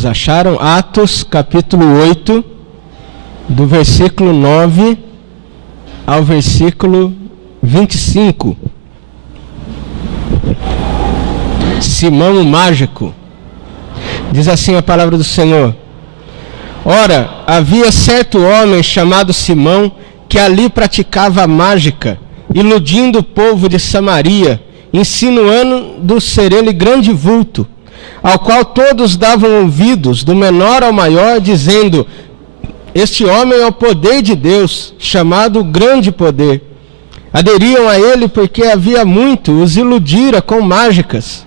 Acharam Atos capítulo 8, do versículo 9 ao versículo 25. Simão o mágico. Diz assim a palavra do Senhor: Ora, havia certo homem chamado Simão, que ali praticava a mágica, iludindo o povo de Samaria, insinuando ser ele grande vulto, ao qual todos davam ouvidos, do menor ao maior, dizendo: Este homem é o poder de Deus, chamado grande poder. Aderiam a ele porque havia muito os iludira com mágicas.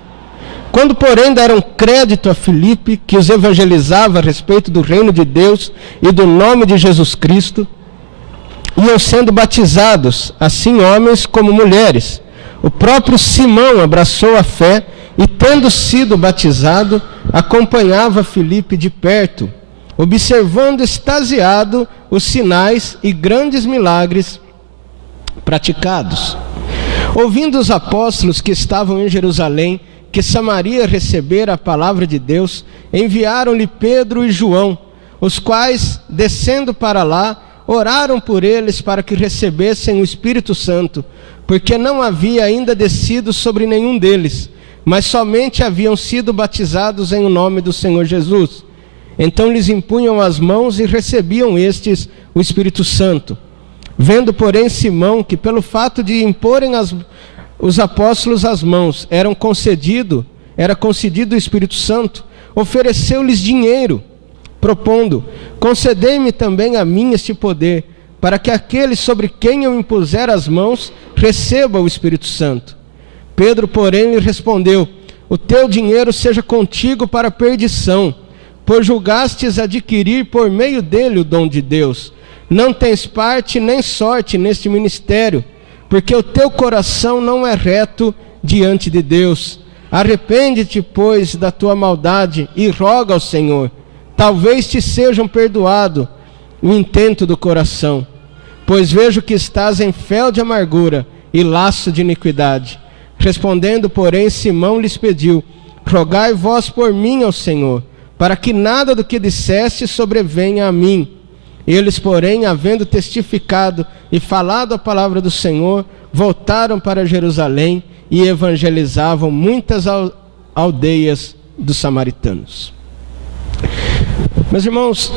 Quando, porém, deram crédito a Filipe, que os evangelizava a respeito do reino de Deus e do nome de Jesus Cristo, iam sendo batizados, assim homens como mulheres. O próprio Simão abraçou a fé e, tendo sido batizado, acompanhava Filipe de perto, observando extasiado os sinais e grandes milagres praticados. Ouvindo os apóstolos que estavam em Jerusalém, que Samaria recebera a palavra de Deus, enviaram-lhe Pedro e João, os quais, descendo para lá, oraram por eles para que recebessem o Espírito Santo, porque não havia ainda descido sobre nenhum deles, mas somente haviam sido batizados em o nome do Senhor Jesus. Então lhes impunham as mãos e recebiam estes o Espírito Santo. Vendo, porém, Simão que pelo fato de imporem os apóstolos as mãos era concedido o Espírito Santo, ofereceu-lhes dinheiro, propondo: Concedei-me também a mim este poder, para que aquele sobre quem eu impuser as mãos receba o Espírito Santo. Pedro, porém, lhe respondeu: O teu dinheiro seja contigo para a perdição, pois julgastes adquirir por meio dele o dom de Deus. Não tens parte nem sorte neste ministério, porque o teu coração não é reto diante de Deus. Arrepende-te, pois, da tua maldade e roga ao Senhor. Talvez te sejam perdoado o intento do coração, pois vejo que estás em fel de amargura e laço de iniquidade. Respondendo, porém, Simão lhes pediu: Rogai vós por mim ao Senhor, para que nada do que disseste sobrevenha a mim. Eles, porém, havendo testificado e falado a palavra do Senhor, voltaram para Jerusalém e evangelizavam muitas aldeias dos samaritanos. Meus irmãos,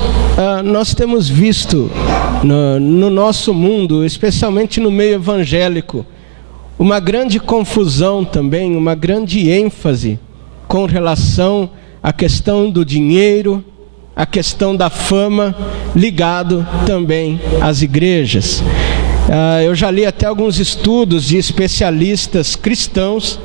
nós temos visto no nosso mundo, especialmente no meio evangélico, uma grande confusão também, uma grande ênfase com relação à questão do dinheiro, a questão da fama, ligado também às igrejas. Eu já li até alguns estudos de especialistas cristãos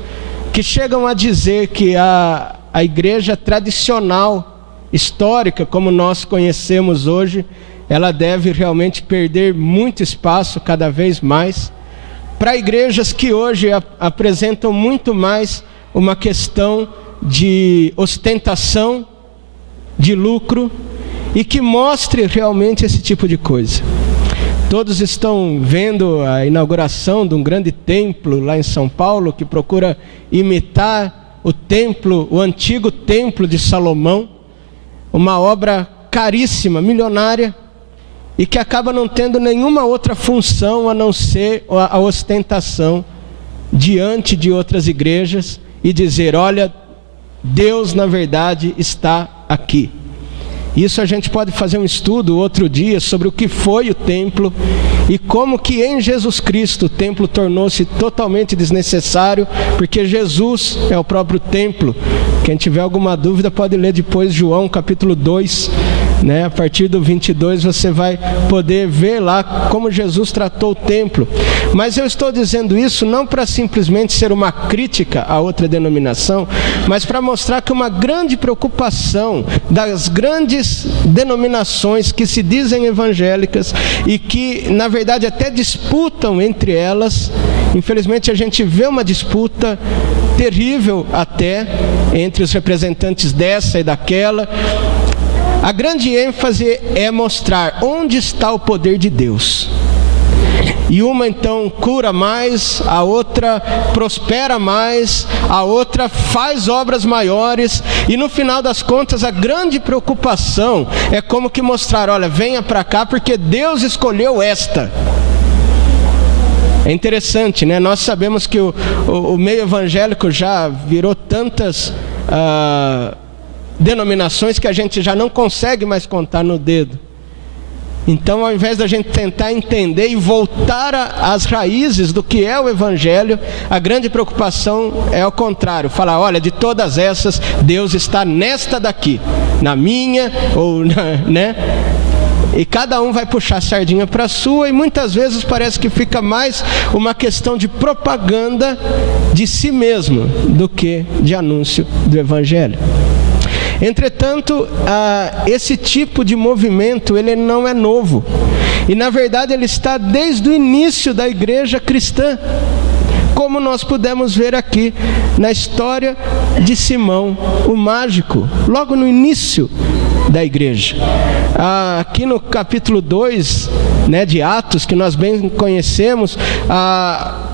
que chegam a dizer que a igreja tradicional, histórica, como nós conhecemos hoje, ela deve realmente perder muito espaço cada vez mais para igrejas que hoje apresentam muito mais uma questão de ostentação, de lucro, e que mostre realmente esse tipo de coisa. Todos estão vendo a inauguração de um grande templo lá em São Paulo, que procura imitar o antigo templo de Salomão, uma obra caríssima, milionária, e que acaba não tendo nenhuma outra função a não ser a ostentação diante de outras igrejas e dizer: olha, Deus na verdade está aqui. Isso a gente pode fazer um estudo outro dia sobre o que foi o templo e como que em Jesus Cristo o templo tornou-se totalmente desnecessário, porque Jesus é o próprio templo. Quem tiver alguma dúvida pode ler depois João capítulo 2, a partir do 22 você vai poder ver lá como Jesus tratou o templo. Mas eu estou dizendo isso não para simplesmente ser uma crítica a outra denominação, mas para mostrar que uma grande preocupação das grandes denominações que se dizem evangélicas e que na verdade até disputam entre elas, infelizmente a gente vê uma disputa terrível até entre os representantes dessa e daquela. A grande ênfase é mostrar onde está o poder de Deus. E uma então cura mais, a outra prospera mais, a outra faz obras maiores. E no final das contas, a grande preocupação é como que mostrar: olha, venha para cá porque Deus escolheu esta. É interessante, né? Nós sabemos que o meio evangélico já virou tantas denominações que a gente já não consegue mais contar no dedo. Então, ao invés da gente tentar entender e voltar às raízes do que é o Evangelho, a grande preocupação é ao contrário: falar, olha, de todas essas, Deus está nesta daqui, na minha, ou né? E cada um vai puxar a sardinha para a sua, e muitas vezes parece que fica mais uma questão de propaganda de si mesmo do que de anúncio do Evangelho. Entretanto, esse tipo de movimento, ele não é novo. E na verdade ele está desde o início da igreja cristã, como nós pudemos ver aqui na história de Simão, o mágico, logo no início da igreja. Aqui no capítulo 2, né, de Atos, que nós bem conhecemos,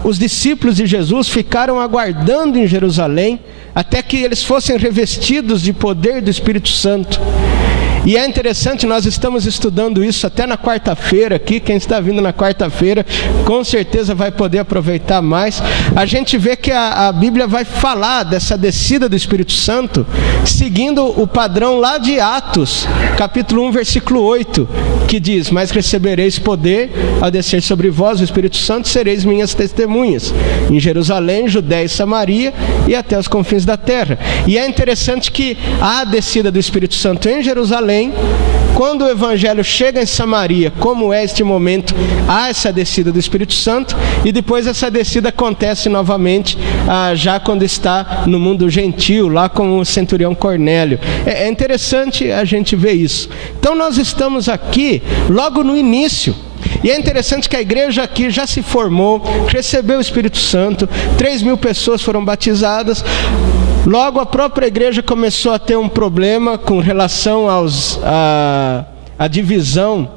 os discípulos de Jesus ficaram aguardando em Jerusalém até que eles fossem revestidos de poder do Espírito Santo. E é interessante, nós estamos estudando isso até na quarta-feira aqui. Quem está vindo na quarta-feira com certeza vai poder aproveitar mais. A gente vê que a Bíblia vai falar dessa descida do Espírito Santo seguindo o padrão lá de Atos, capítulo 1, versículo 8, que diz: mas recebereis poder ao descer sobre vós o Espírito Santo, sereis minhas testemunhas em Jerusalém, Judéia e Samaria e até os confins da terra. E é interessante que a descida do Espírito Santo em Jerusalém, quando o Evangelho chega em Samaria, como é este momento, há essa descida do Espírito Santo, e depois essa descida acontece novamente, já quando está no mundo gentil, lá com o centurião Cornélio. É interessante a gente ver isso. Então nós estamos aqui logo no início. E é interessante que a igreja aqui já se formou, recebeu o Espírito Santo, 3.000 pessoas foram batizadas. Logo a própria igreja começou a ter um problema com relação à divisão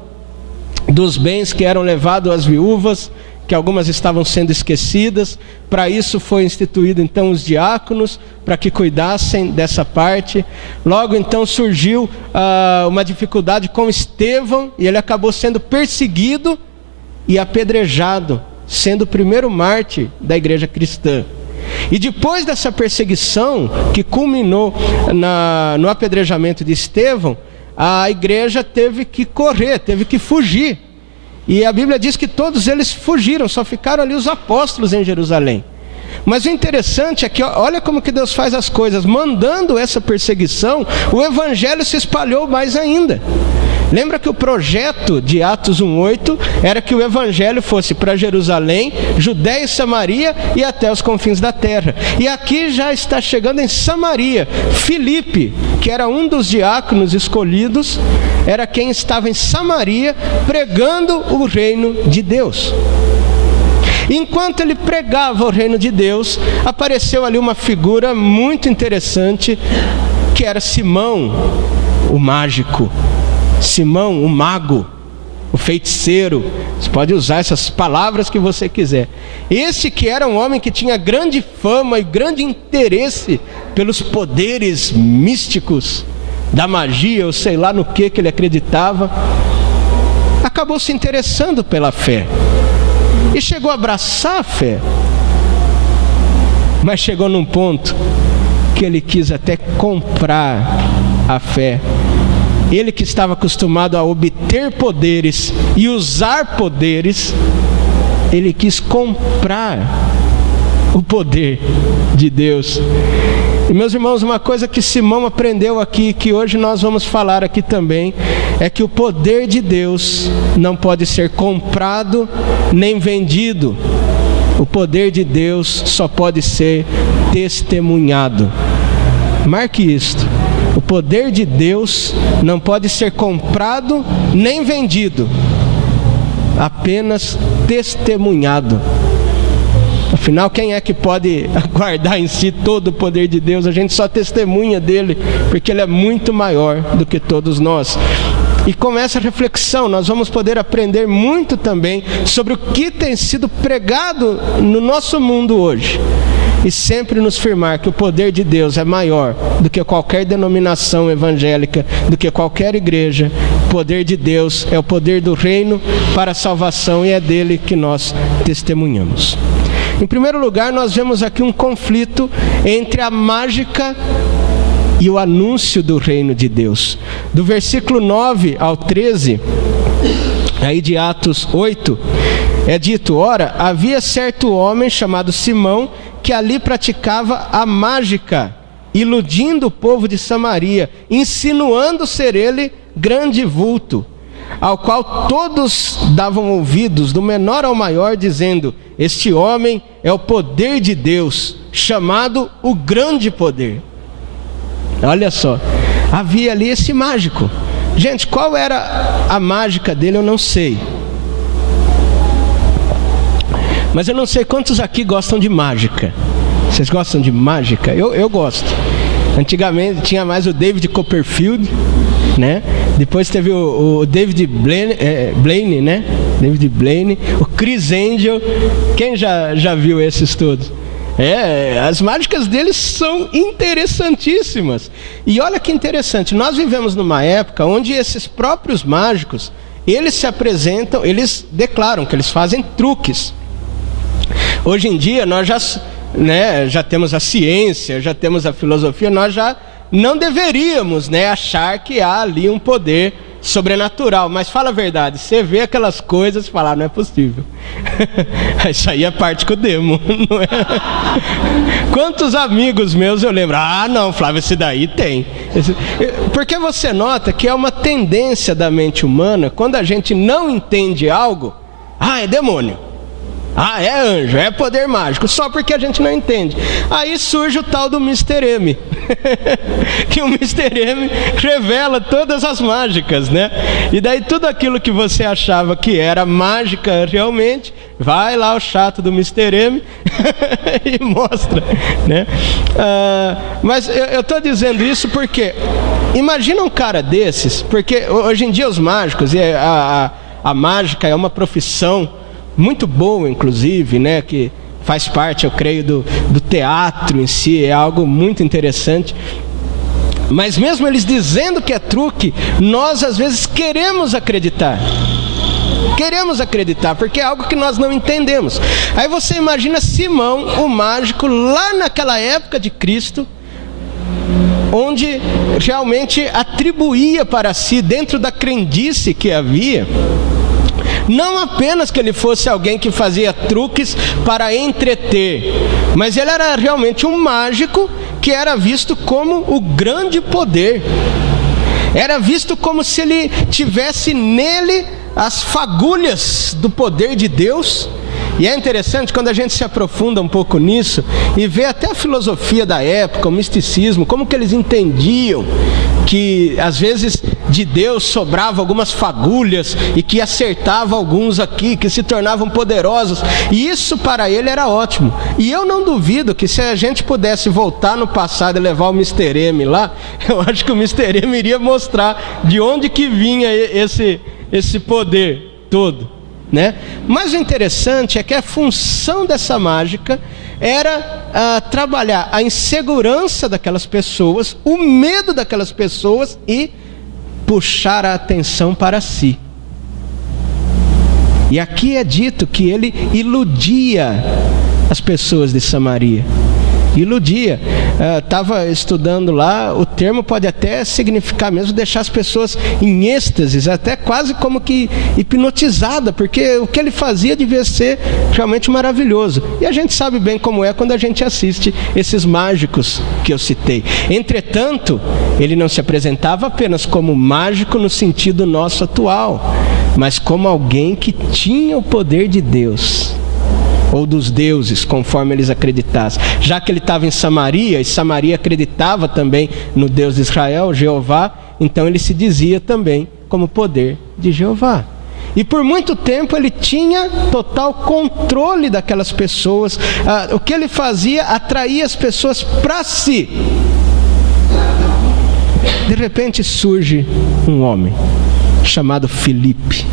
dos bens que eram levados às viúvas, que algumas estavam sendo esquecidas. Para isso foi instituído então os diáconos, para que cuidassem dessa parte. Logo então surgiu uma dificuldade com Estevão, e ele acabou sendo perseguido e apedrejado, sendo o primeiro mártir da igreja cristã. E depois dessa perseguição, que culminou no apedrejamento de Estevão, a igreja teve que correr, teve que fugir. E a Bíblia diz que todos eles fugiram, só ficaram ali os apóstolos em Jerusalém. Mas o interessante é que olha como que Deus faz as coisas: mandando essa perseguição, o Evangelho se espalhou mais ainda. Lembra que o projeto de Atos 1:8 era que o Evangelho fosse para Jerusalém, Judéia e Samaria e até os confins da terra. E aqui já está chegando em Samaria. Filipe, que era um dos diáconos escolhidos, era quem estava em Samaria pregando o reino de Deus. Enquanto ele pregava o reino de Deus, apareceu ali uma figura muito interessante, que era Simão, o mágico. Simão, o mago, o feiticeiro. Você pode usar essas palavras que você quiser. Esse que era um homem que tinha grande fama e grande interesse pelos poderes místicos da magia, ou sei lá no que ele acreditava, acabou se interessando pela fé e chegou a abraçar a fé. Mas chegou num ponto que ele quis até comprar a fé. Ele que estava acostumado a obter poderes e usar poderes, ele quis comprar o poder de Deus. E meus irmãos, uma coisa que Simão aprendeu aqui, que hoje nós vamos falar aqui também, é que o poder de Deus não pode ser comprado nem vendido. O poder de Deus só pode ser testemunhado. Marque isto: o poder de Deus não pode ser comprado nem vendido, apenas testemunhado. Afinal, quem é que pode guardar em si todo o poder de Deus? A gente só testemunha dele, porque ele é muito maior do que todos nós. E com essa reflexão nós vamos poder aprender muito também sobre o que tem sido pregado no nosso mundo hoje. E sempre nos firmar que o poder de Deus é maior do que qualquer denominação evangélica, do que qualquer igreja. O poder de Deus é o poder do reino para a salvação e é dele que nós testemunhamos. Em primeiro lugar, nós vemos aqui um conflito entre a mágica e o anúncio do reino de Deus. Do versículo 9 ao 13, aí de Atos 8, é dito: ora, havia certo homem chamado Simão, que ali praticava a mágica, iludindo o povo de Samaria, insinuando ser ele grande vulto, ao qual todos davam ouvidos, do menor ao maior, dizendo: este homem é o poder de Deus, chamado o grande poder. Olha só, havia ali esse mágico. Gente, qual era a mágica dele eu não sei. Mas eu não sei quantos aqui gostam de mágica. Vocês gostam de mágica? Eu gosto. Antigamente tinha mais o David Copperfield, né? Depois teve o David Blaine, né? David Blaine, o Chris Angel. Quem já viu esses todos? As mágicas deles são interessantíssimas. E olha que interessante, nós vivemos numa época onde esses próprios mágicos, eles se apresentam, eles declaram que eles fazem truques. Hoje em dia nós já temos a ciência, já temos a filosofia, nós já não deveríamos, achar que há ali um poder sobrenatural. Mas fala a verdade, você vê aquelas coisas e fala: não é possível. Isso aí é parte com o demo, não é? Quantos amigos meus eu lembro: não, Flávio, esse daí tem. Porque você nota que é uma tendência da mente humana, quando a gente não entende algo, é demônio. É anjo, é poder mágico, só porque a gente não entende. Aí surge o tal do Mr. M. Que o Mr. M revela todas as mágicas, né? E daí tudo aquilo que você achava que era mágica realmente, vai lá o chato do Mr. M e mostra, né? Mas eu estou dizendo isso porque imagina um cara desses, porque hoje em dia os mágicos, e a mágica é uma profissão muito boa, inclusive, né? Que faz parte, eu creio, do teatro em si, é algo muito interessante. Mas mesmo eles dizendo que é truque, nós às vezes queremos acreditar. Queremos acreditar, porque é algo que nós não entendemos. Aí você imagina Simão, o mágico, lá naquela época de Cristo, onde realmente atribuía para si, dentro da crendice que havia, não apenas que ele fosse alguém que fazia truques para entreter, mas ele era realmente um mágico que era visto como o grande poder. Era visto como se ele tivesse nele as fagulhas do poder de Deus. E é interessante quando a gente se aprofunda um pouco nisso e vê até a filosofia da época, o misticismo, como que eles entendiam que às vezes de Deus sobrava algumas fagulhas e que acertava alguns aqui, que se tornavam poderosos, e isso para ele era ótimo. E eu não duvido que se a gente pudesse voltar no passado e levar o Mr. M lá, eu acho que o Mr. M iria mostrar de onde que vinha esse poder todo, né? Mas o interessante é que a função dessa mágica era trabalhar a insegurança daquelas pessoas, o medo daquelas pessoas e puxar a atenção para si. E aqui é dito que ele iludia as pessoas de Samaria. Iludia. Estava estudando lá, o termo pode até significar mesmo deixar as pessoas em êxtases, até quase como que hipnotizada, porque o que ele fazia devia ser realmente maravilhoso. E a gente sabe bem como é quando a gente assiste esses mágicos que eu citei. Entretanto, ele não se apresentava apenas como mágico no sentido nosso atual, mas como alguém que tinha o poder de Deus, ou dos deuses, conforme eles acreditassem. Já que ele estava em Samaria, e Samaria acreditava também no Deus de Israel, Jeová, então ele se dizia também como poder de Jeová. E por muito tempo ele tinha total controle daquelas pessoas. O que ele fazia atraía as pessoas para si. De repente surge um homem, chamado Filipe.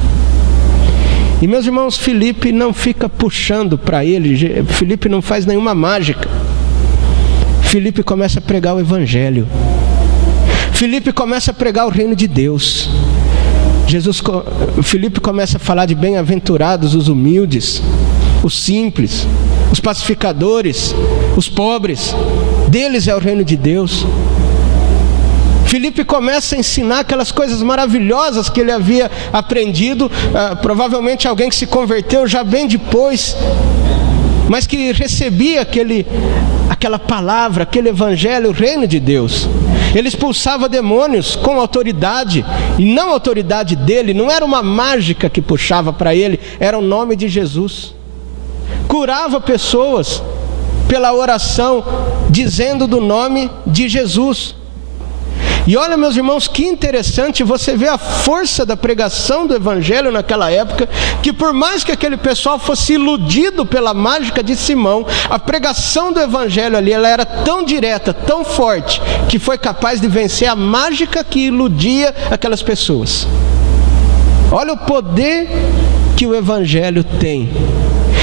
E meus irmãos, Filipe não fica puxando para ele, Filipe não faz nenhuma mágica. Filipe começa a pregar o Evangelho. Filipe começa a pregar o reino de Deus. Filipe começa a falar de bem-aventurados os humildes, os simples, os pacificadores, os pobres. Deles é o reino de Deus. Filipe começa a ensinar aquelas coisas maravilhosas que ele havia aprendido, provavelmente alguém que se converteu já bem depois, mas que recebia aquela palavra, aquele evangelho, o reino de Deus. Ele expulsava demônios com autoridade, e não a autoridade dele, não era uma mágica que puxava para ele, era o nome de Jesus. Curava pessoas pela oração, dizendo do nome de Jesus. E olha, meus irmãos, que interessante você ver a força da pregação do Evangelho naquela época, que por mais que aquele pessoal fosse iludido pela mágica de Simão, a pregação do Evangelho ali, ela era tão direta, tão forte, que foi capaz de vencer a mágica que iludia aquelas pessoas. Olha o poder que o Evangelho tem.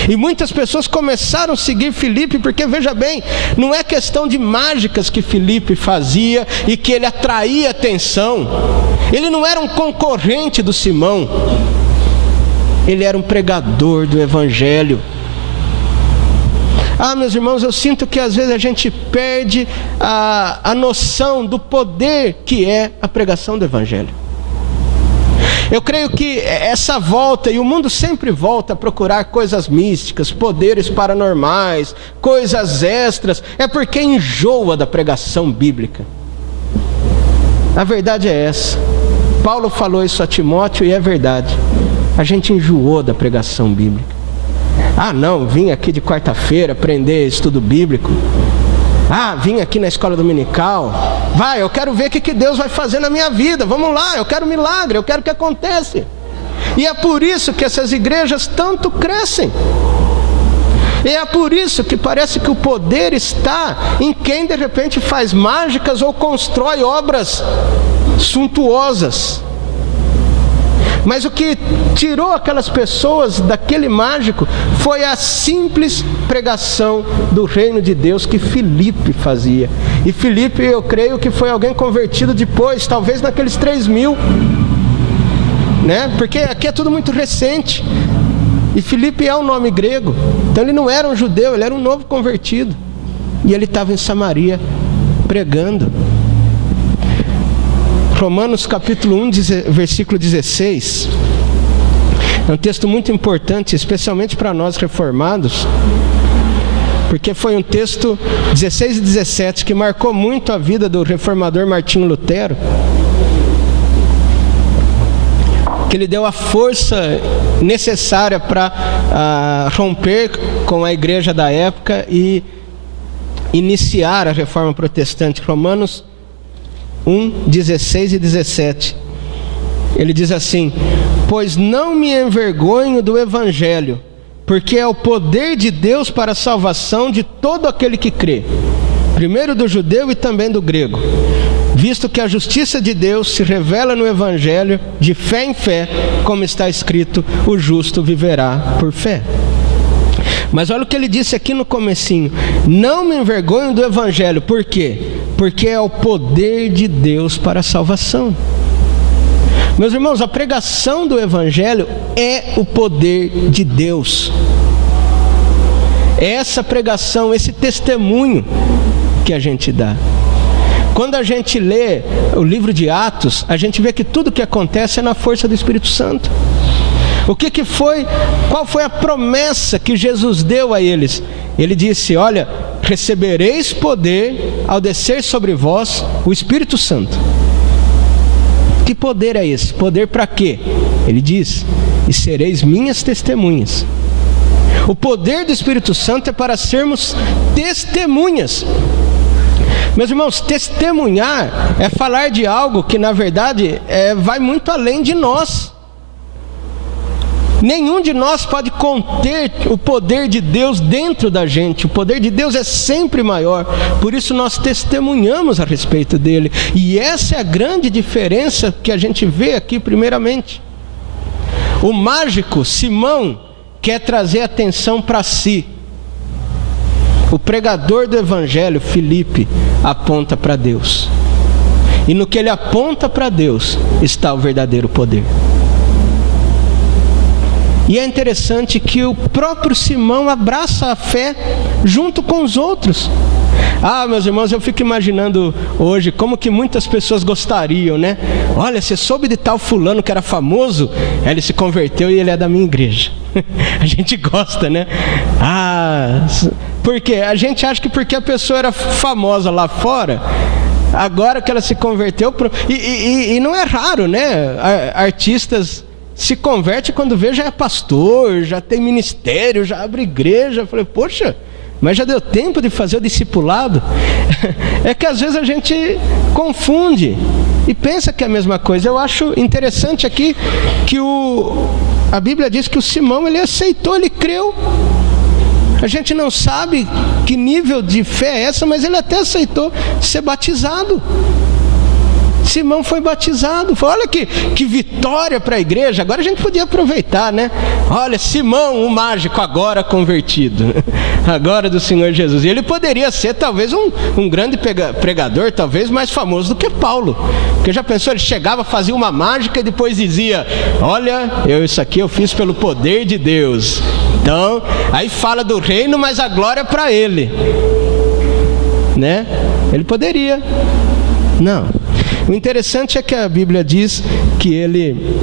E muitas pessoas começaram a seguir Filipe, porque veja bem, não é questão de mágicas que Filipe fazia e que ele atraía atenção. Ele não era um concorrente do Simão, ele era um pregador do Evangelho. Meus irmãos, eu sinto que às vezes a gente perde a noção do poder que é a pregação do Evangelho. Eu creio que essa volta, e o mundo sempre volta a procurar coisas místicas, poderes paranormais, coisas extras, é porque enjoa da pregação bíblica. A verdade é essa. Paulo falou isso a Timóteo e é verdade. A gente enjoou da pregação bíblica. Não, vim aqui de quarta-feira aprender estudo bíblico. Vim aqui na escola dominical. Eu quero ver o que Deus vai fazer na minha vida. Vamos lá, eu quero milagre, eu quero que aconteça. E é por isso que essas igrejas tanto crescem. E é por isso que parece que o poder está em quem de repente faz mágicas ou constrói obras suntuosas. Mas o que tirou aquelas pessoas daquele mágico foi a simples pregação do reino de Deus que Filipe fazia. E Filipe, eu creio que foi alguém convertido depois, talvez naqueles 3.000, né? Porque aqui é tudo muito recente. E Filipe é um nome grego, então ele não era um judeu, ele era um novo convertido. E ele estava em Samaria pregando. Romanos capítulo 1, versículo 16, é um texto muito importante, especialmente para nós reformados, porque foi um texto 16 e 17 que marcou muito a vida do reformador Martinho Lutero, que ele deu a força necessária para romper com a igreja da época e iniciar a reforma protestante. Romanos 1, 16 e 17. Ele diz assim: pois não me envergonho do Evangelho, porque é o poder de Deus para a salvação de todo aquele que crê, primeiro do judeu e também do grego, visto que a justiça de Deus se revela no Evangelho de fé em fé, como está escrito, o justo viverá por fé. Mas olha o que ele disse aqui no comecinho: não me envergonho do Evangelho. Por quê? Porque é o poder de Deus para a salvação. Meus irmãos, a pregação do Evangelho é o poder de Deus. É essa pregação, esse testemunho que a gente dá. Quando a gente lê o livro de Atos, a gente vê que tudo que acontece é na força do Espírito Santo. Qual foi a promessa que Jesus deu a eles? Ele disse: olha, recebereis poder ao descer sobre vós o Espírito Santo. Que poder é esse? Poder para quê? Ele diz: e sereis minhas testemunhas. O poder do Espírito Santo é para sermos testemunhas. Meus irmãos, testemunhar é falar de algo que na verdade vai muito além de nós. Nenhum de nós pode conter o poder de Deus dentro da gente. O poder de Deus é sempre maior. Por isso nós testemunhamos a respeito dele. E essa é a grande diferença que a gente vê aqui primeiramente. O mágico, Simão, quer trazer atenção para si. O pregador do evangelho, Filipe, aponta para Deus. E no que ele aponta para Deus está o verdadeiro poder. E é interessante que o próprio Simão abraça a fé junto com os outros. Ah, meus irmãos, eu fico imaginando hoje como que muitas pessoas gostariam, né? Olha, você soube de tal fulano que era famoso? Ele se converteu e ele é da minha igreja. A gente gosta, né? Porque a gente acha que porque a pessoa era famosa lá fora, agora que ela se converteu... E não é raro, né? Artistas se converte quando vê, já é pastor, já tem ministério, já abre igreja. Eu falei, poxa, mas já deu tempo de fazer o discipulado? É que às vezes a gente confunde e pensa que é a mesma coisa. Eu acho interessante aqui que a Bíblia diz que o Simão, ele aceitou, ele creu. A gente não sabe que nível de fé é essa, mas ele até aceitou ser batizado. Simão foi batizado. Olha que vitória para a igreja. Agora a gente podia aproveitar, né? Olha, Simão, o mágico, agora convertido, agora do Senhor Jesus. E ele poderia ser talvez um grande pregador, talvez mais famoso do que Paulo. Porque já pensou, ele chegava, fazia uma mágica e depois dizia, olha, isso aqui eu fiz pelo poder de Deus. Então, aí fala do reino, mas a glória é para ele, né? Ele poderia. Não. O interessante é que a Bíblia diz que ele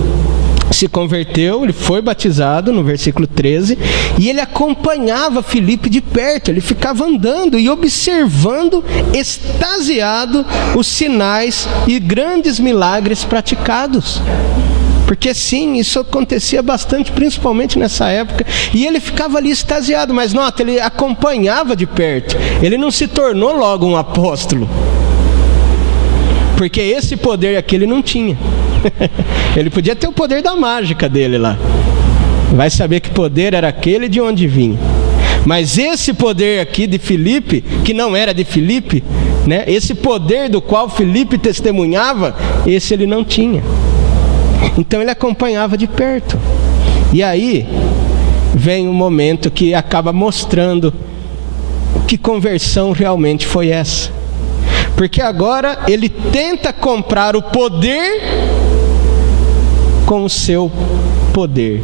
se converteu, ele foi batizado, no versículo 13, e ele acompanhava Filipe de perto, ele ficava andando e observando, extasiado, os sinais e grandes milagres praticados. Porque sim, isso acontecia bastante, principalmente nessa época, e ele ficava ali extasiado, mas nota, ele acompanhava de perto, ele não se tornou logo um apóstolo. Porque esse poder aqui ele não tinha. Ele podia ter o poder da mágica dele lá. Vai saber que poder era aquele e de onde vinha. Mas esse poder aqui de Filipe, que não era de Filipe, né? Esse poder do qual Filipe testemunhava, esse ele não tinha. Então ele acompanhava de perto. E aí vem um momento que acaba mostrando que conversão realmente foi essa. Porque agora ele tenta comprar o poder com o seu poder.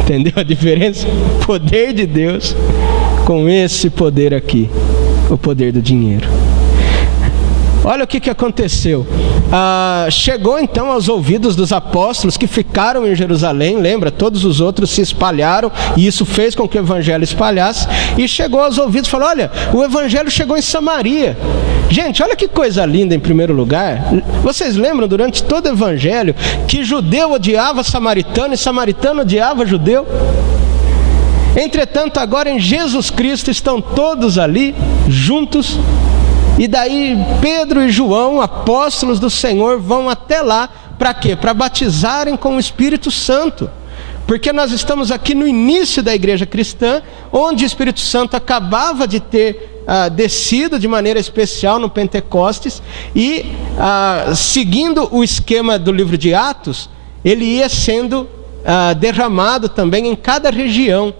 Entendeu a diferença? Poder de Deus com esse poder aqui, o poder do dinheiro. Olha o que aconteceu. Chegou então aos ouvidos dos apóstolos que ficaram em Jerusalém. Lembra, todos os outros se espalharam, e isso fez com que o evangelho espalhasse. E chegou aos ouvidos, falou, olha, o evangelho chegou em Samaria. Gente, olha que coisa linda. Em primeiro lugar, vocês lembram durante todo o evangelho que judeu odiava samaritano e samaritano odiava judeu? Entretanto, agora em Jesus Cristo estão todos ali juntos. E daí Pedro e João, apóstolos do Senhor, vão até lá, para quê? Para batizarem com o Espírito Santo. Porque nós estamos aqui no início da igreja cristã, onde o Espírito Santo acabava de ter descido de maneira especial no Pentecostes, e seguindo o esquema do livro de Atos, ele ia sendo derramado também em cada região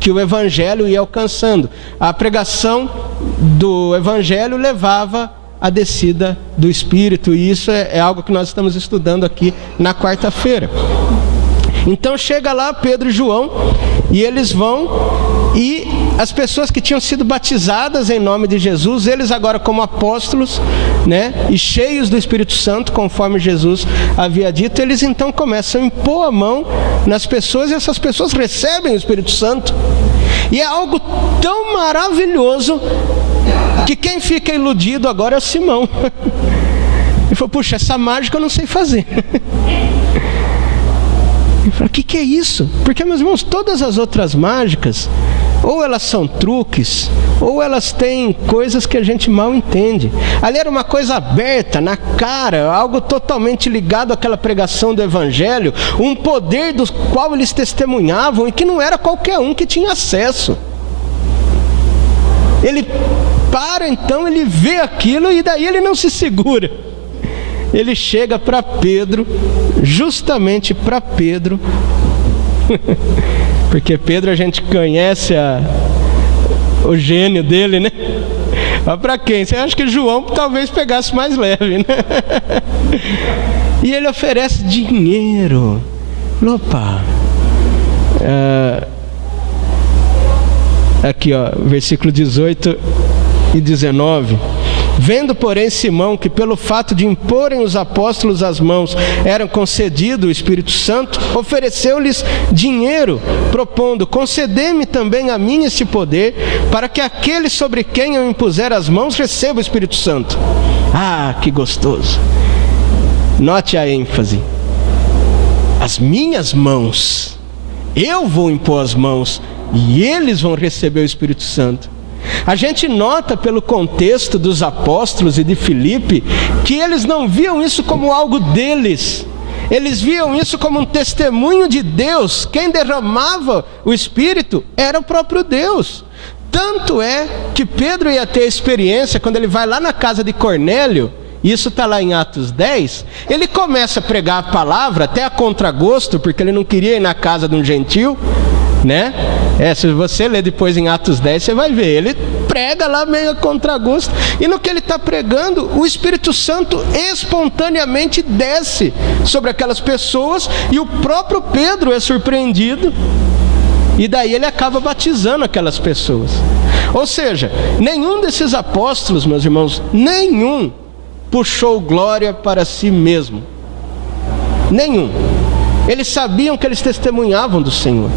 que o evangelho ia alcançando. A pregação do evangelho levava a descida do Espírito, e isso é algo que nós estamos estudando aqui na quarta-feira. Então chega lá Pedro e João, e eles vão, e as pessoas que tinham sido batizadas em nome de Jesus, eles agora como apóstolos, né, e cheios do Espírito Santo, conforme Jesus havia dito, eles então começam a impor a mão nas pessoas, e essas pessoas recebem o Espírito Santo. E é algo tão maravilhoso que quem fica iludido agora é o Simão. Ele falou, puxa, essa mágica eu não sei fazer. Ele falou, o que é isso? Porque, meus irmãos, todas as outras mágicas ou elas são truques, ou elas têm coisas que a gente mal entende. Ali era uma coisa aberta, na cara, algo totalmente ligado àquela pregação do Evangelho, um poder do qual eles testemunhavam e que não era qualquer um que tinha acesso. Ele para, então, ele vê aquilo e daí ele não se segura. Ele chega para Pedro, justamente para Pedro, porque Pedro a gente conhece o gênio dele, né? Mas para quem? Você acha que João talvez pegasse mais leve, né? E ele oferece dinheiro. Opa! Aqui, ó, versículo 18 e 19. Vendo, porém, Simão que pelo fato de imporem os apóstolos as mãos eram concedido o Espírito Santo, ofereceu-lhes dinheiro, propondo: concedei-me também a mim este poder, para que aquele sobre quem eu impuser as mãos receba o Espírito Santo. Ah, que gostoso! Note a ênfase. As minhas mãos, eu vou impor as mãos e eles vão receber o Espírito Santo. A gente nota pelo contexto dos apóstolos e de Filipe que eles não viam isso como algo deles. Eles viam isso como um testemunho de Deus. Quem derramava o Espírito era o próprio Deus. Tanto é que Pedro ia ter a experiência quando ele vai lá na casa de Cornélio. Isso está lá em Atos 10. Ele começa a pregar a palavra até a contragosto, porque ele não queria ir na casa de um gentil, né? Se você ler depois em Atos 10, você vai ver, ele prega lá meio a contragosto, e no que ele está pregando, o Espírito Santo espontaneamente desce sobre aquelas pessoas, e o próprio Pedro é surpreendido, e daí ele acaba batizando aquelas pessoas. Ou seja, nenhum desses apóstolos, meus irmãos, nenhum puxou glória para si mesmo, nenhum. Eles sabiam que eles testemunhavam do Senhor.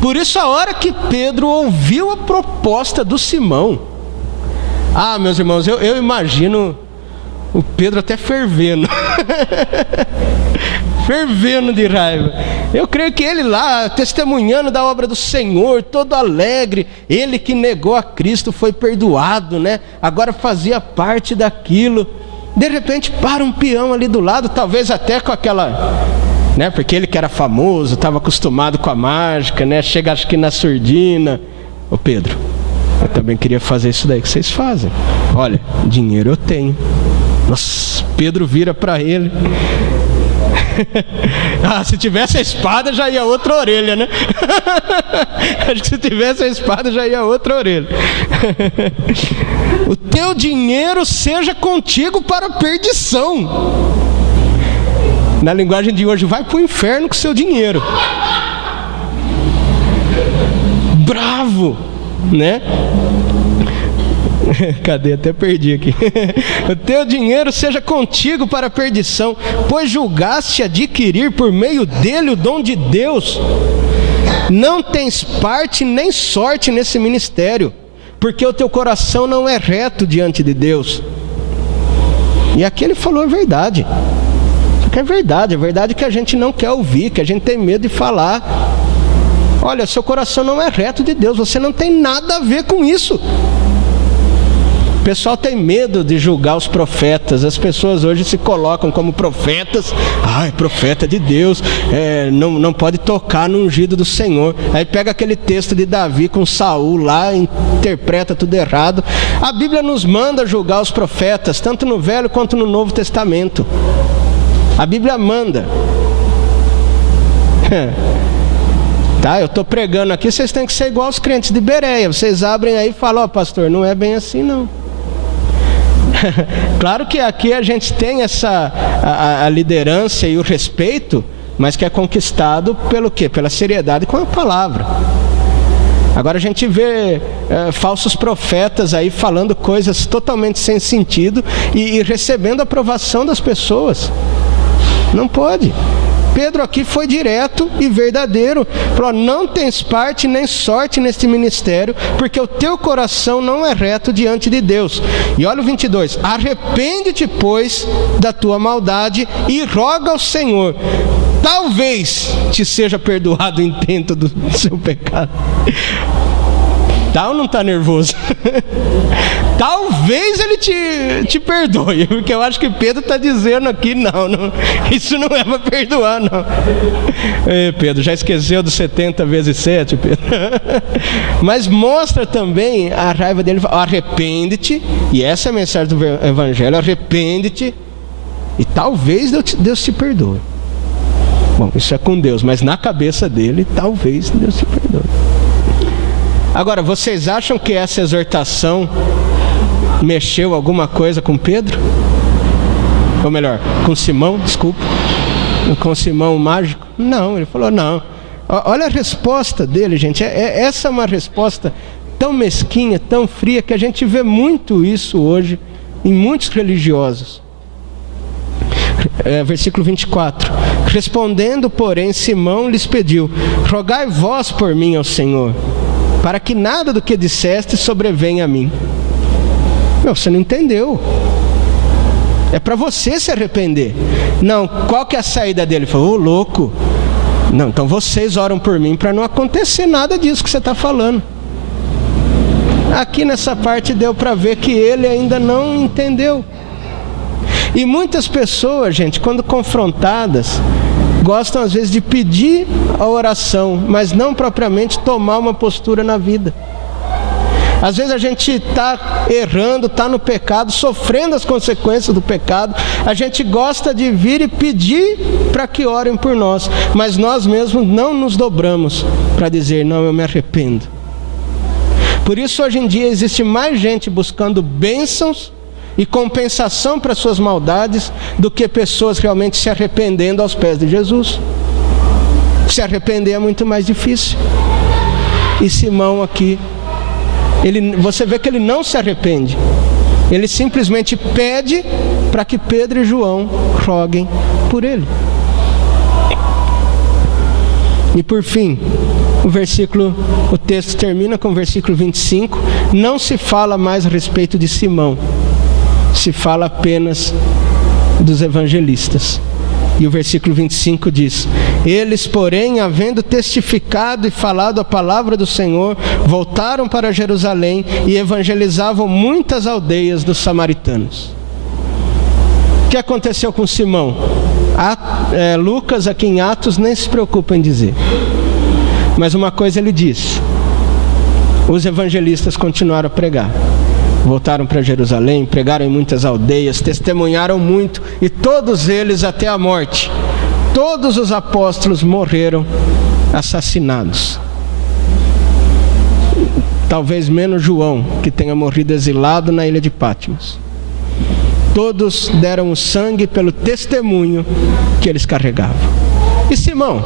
Por isso, a hora que Pedro ouviu a proposta do Simão, meus irmãos, eu imagino o Pedro até fervendo, fervendo de raiva. Eu creio que ele lá, testemunhando da obra do Senhor, todo alegre, ele que negou a Cristo foi perdoado, né? Agora fazia parte daquilo. De repente, para um peão ali do lado, talvez até com aquela... né? Porque ele que era famoso, estava acostumado com a mágica, né? Chega acho que na surdina. Ô Pedro, eu também queria fazer isso daí que vocês fazem. Olha, dinheiro eu tenho. Nossa, Pedro vira para ele. Se tivesse a espada já ia outra orelha, né? Acho que se tivesse a espada já ia outra orelha. O teu dinheiro seja contigo para a perdição. Na linguagem de hoje, vai para o inferno com seu dinheiro. Bravo, né? Cadê? Até perdi aqui. O teu dinheiro seja contigo para a perdição, pois julgaste adquirir por meio dele o dom de Deus. Não tens parte nem sorte nesse ministério, porque o teu coração não é reto diante de Deus. E aqui ele falou a verdade. É verdade que a gente não quer ouvir, que a gente tem medo de falar. Olha, seu coração não é reto de Deus, você não tem nada a ver com isso. O pessoal tem medo de julgar os profetas. As pessoas hoje se colocam como profetas. Profeta de Deus, não pode tocar no ungido do Senhor. Aí pega aquele texto de Davi com Saul lá, interpreta tudo errado. A Bíblia nos manda julgar os profetas, tanto no Velho quanto no Novo Testamento. A Bíblia manda. Tá, eu estou pregando aqui, vocês têm que ser igual aos crentes de Bereia. Vocês abrem aí e falam: pastor, não é bem assim não. Claro que aqui a gente tem a liderança e o respeito, mas que é conquistado pelo quê? Pela seriedade com a palavra. Agora a gente vê falsos profetas aí falando coisas totalmente sem sentido e recebendo a aprovação das pessoas. Não pode. Pedro aqui foi direto e verdadeiro. Falou: não tens parte nem sorte neste ministério, porque o teu coração não é reto diante de Deus. E olha o 22. Arrepende-te, pois, da tua maldade e roga ao Senhor. Talvez te seja perdoado o intento do seu pecado. Tá ou não tá nervoso? Talvez ele te perdoe, porque eu acho que Pedro está dizendo aqui, não, isso não é para perdoar, não. Ei, Pedro, já esqueceu dos 70 vezes 7, Pedro? Mas mostra também a raiva dele. Arrepende-te, e essa é a mensagem do Evangelho, arrepende-te, e talvez Deus te perdoe. Bom, isso é com Deus, mas na cabeça dele, talvez Deus te perdoe. Agora, vocês acham que essa exortação mexeu alguma coisa com Pedro? Ou melhor, com Simão, desculpa. Com Simão o mágico? Não, ele falou não. Olha a resposta dele, gente. Essa é uma resposta tão mesquinha, tão fria, que a gente vê muito isso hoje em muitos religiosos. Versículo 24. Respondendo, porém, Simão lhes pediu: rogai vós por mim ao Senhor, para que nada do que disseste sobrevenha a mim. Você não entendeu. É para você se arrepender. Não, qual que é a saída dele? Ele falou: ô louco. Não, então vocês oram por mim para não acontecer nada disso que você está falando. Aqui nessa parte deu para ver que ele ainda não entendeu. E muitas pessoas, gente, quando confrontadas, gostam às vezes de pedir a oração, mas não propriamente tomar uma postura na vida. Às vezes a gente está errando, está no pecado, sofrendo as consequências do pecado. A gente gosta de vir e pedir para que orem por nós, mas nós mesmos não nos dobramos para dizer: não, eu me arrependo. Por isso hoje em dia existe mais gente buscando bênçãos e compensação para suas maldades do que pessoas realmente se arrependendo aos pés de Jesus. Se arrepender é muito mais difícil. E Simão aqui, você vê que ele não se arrepende. Ele simplesmente pede para que Pedro e João roguem por ele. E por fim, o texto termina com o versículo 25. Não se fala mais a respeito de Simão, se fala apenas dos evangelistas. E o versículo 25 diz: eles, porém, havendo testificado e falado a palavra do Senhor, voltaram para Jerusalém e evangelizavam muitas aldeias dos samaritanos. O que aconteceu com Simão? Lucas aqui em Atos nem se preocupa em dizer. Mas uma coisa ele diz: os evangelistas continuaram a pregar. Voltaram para Jerusalém, pregaram em muitas aldeias, testemunharam muito, e todos eles até a morte. Todos os apóstolos morreram assassinados. Talvez menos João, que tenha morrido exilado na ilha de Patmos. Todos deram o sangue pelo testemunho que eles carregavam. E Simão?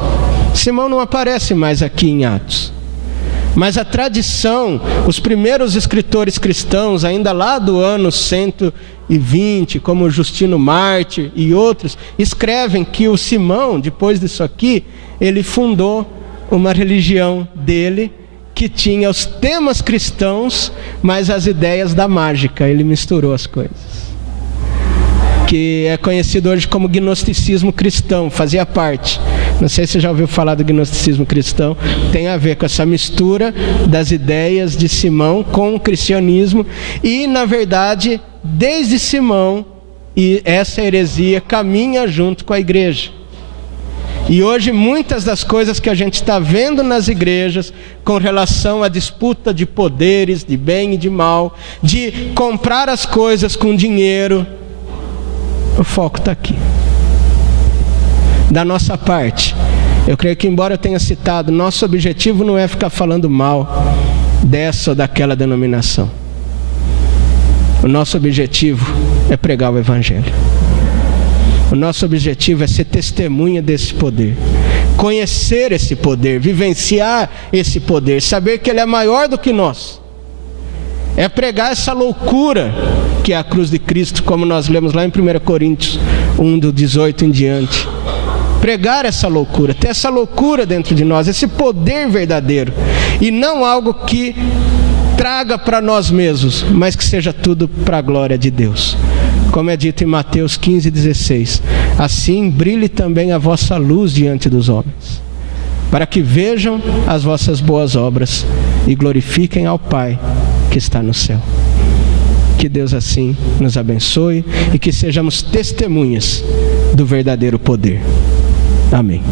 Simão não aparece mais aqui em Atos. Mas a tradição, os primeiros escritores cristãos, ainda lá do ano 120, como Justino Mártir e outros, escrevem que o Simão, depois disso aqui, ele fundou uma religião dele, que tinha os temas cristãos, mas as ideias da mágica. Ele misturou as coisas. Que é conhecido hoje como gnosticismo cristão, fazia parte. Não sei se você já ouviu falar do gnosticismo cristão. Tem a ver com essa mistura das ideias de Simão com o cristianismo. E, na verdade, desde Simão, e essa heresia caminha junto com a igreja. E hoje muitas das coisas que a gente está vendo nas igrejas, com relação à disputa de poderes, de bem e de mal, de comprar as coisas com dinheiro, o foco está aqui. Da nossa parte, eu creio que, embora eu tenha citado, nosso objetivo não é ficar falando mal dessa ou daquela denominação. O nosso objetivo é pregar o Evangelho. O nosso objetivo é ser testemunha desse poder, conhecer esse poder, vivenciar esse poder, saber que ele é maior do que nós. É pregar essa loucura que é a cruz de Cristo, como nós lemos lá em 1 Coríntios 1, do 18 em diante. Pregar essa loucura, ter essa loucura dentro de nós, esse poder verdadeiro, e não algo que traga para nós mesmos, mas que seja tudo para a glória de Deus. Como é dito em Mateus 15:16, assim brilhe também a vossa luz diante dos homens, para que vejam as vossas boas obras e glorifiquem ao Pai que está no céu. Que Deus assim nos abençoe e que sejamos testemunhas do verdadeiro poder. Amém.